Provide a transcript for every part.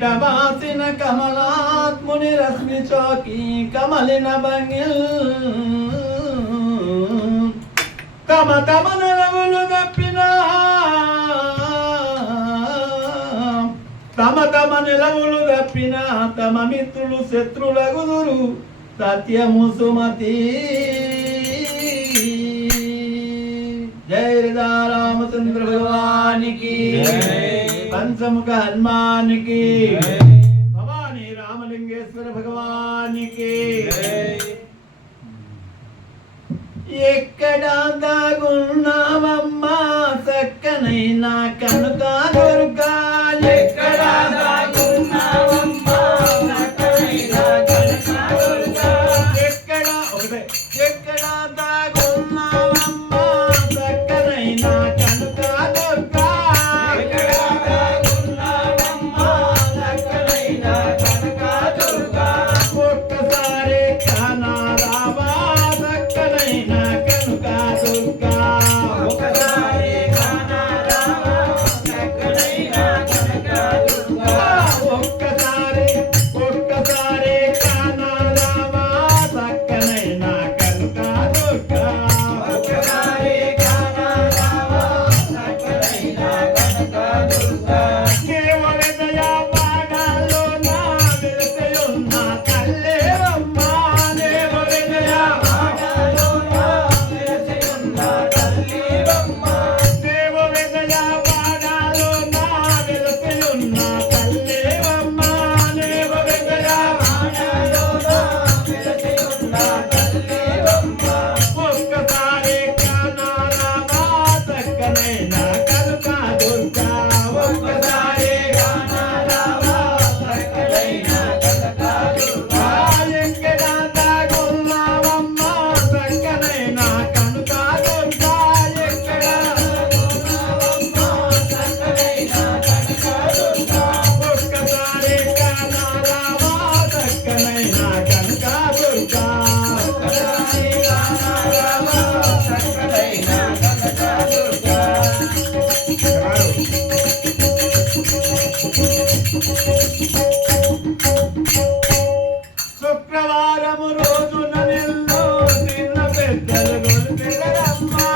కమిటవాసిన కమలాత్ముని రశ్మి చోకి కమలిన భంగిల్ తమ తమ నెలవులు తప్పిన తమ తమ నిలవులు తప్పిన తమ మిత్రులు శత్రులగుదురు సత్యము సుమతి. జయ రామచంద్ర భగవానికి, పంచముఖ హనుమానికి, భవానీ రామలింగేశ్వర భగవానికి. ఎక్కడ దాగున్నావమ్మా చక్కనైనా కనుక దొరుకా, ఎక్కడ దాగున్నావమ్మా చక్కనైనా కనుక దొరుకా, ఎక్కడ ఒకటే ఎక్కడ దాగున్నావమ్మా చక్కనైనా కనుక దొరుకా, ఎక్కడ దాగున్నావమ్మా చక్కనైనా కనుక దొరుకా. ఒక్కసారి కానారావా చక్కనైనా కనుక దొరుకా, ఒక్కసారి కానారావా చక్కనైనా కనుక దొరుకా, ఒక్కసారి కానారావా చక్కనైనా కనుక దొరుకా, ఒక్కసారి కానారావా చక్కనైనా కనుక దొరుకా. కేవల దయా పాడాలో నా వెలుసయున్న తల్లేవమ్మ, కేవల దయా పాడాలో నా వెలుసయున్న తల్లేవమ్మ, కేవల దయా పాడాలో నా వెలుసయున్న తల్లేవమ్మ, కేవల దయా పాడాలో నా వెలుసయున్న తల్లేవమ్మ. ఒక్కసారి కానారావా చక్కనైనా కనుక దొరుకా, ఒక్కసారి కానారావా చక్కనైనా కనుక దొరుకా. ఎక్కడ దాగున్నావమ్మా చక్కనైనా కనుక దొరుకా, ఎక్కడ దాగున్నావమ్మా చక్కనైనా కనుక దొరుకా. ఒక్కసారి కానారావా చక్కనైనా కనుక దొరుకా, ఒక్కసారి కానారావా చక్కనైనా కనుక దొరుకా. శుక్రవారము రోజున నెల్లో తిన్న పెద్దలు గొలిపెదరమ్మా,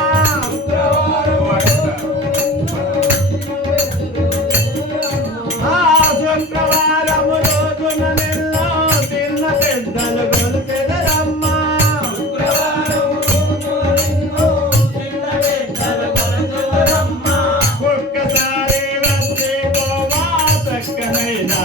శుక్రవారము రోజున నెల్లో తిన్న పెద్దలు గొలిపెదరమ్మా, ఒక్కసారి వచ్చే గోవా చక్కనైనా